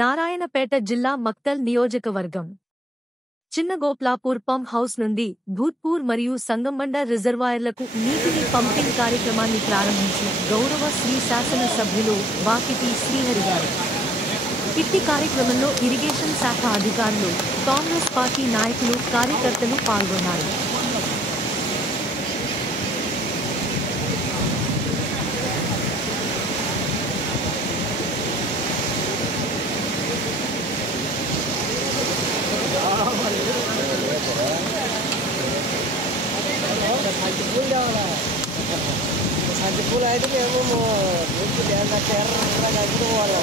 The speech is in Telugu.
నారాయణపేట జిల్లా మక్తల్ నియోజకవర్గం చిన్నగోప్లాపూర్ పంప్ హౌస్ నుండి భూత్పూర్ మరియు సంగమండ రిజర్వాయర్లకు నీటిని పంపింగ్ కార్యక్రమాన్ని ప్రారంభించి గౌరవ శ్రీ శాసన సభ్యులు వాకిటి శ్రీహరి గారు. ఇట్టి కార్యక్రమంలో ఇరిగేషన్ శాఖ అధికారులు, కాంగ్రెస్ పార్టీ నాయకులు, కార్యకర్తలు పాల్గొన్నారు. పూలు అయితే మేము పోవాలి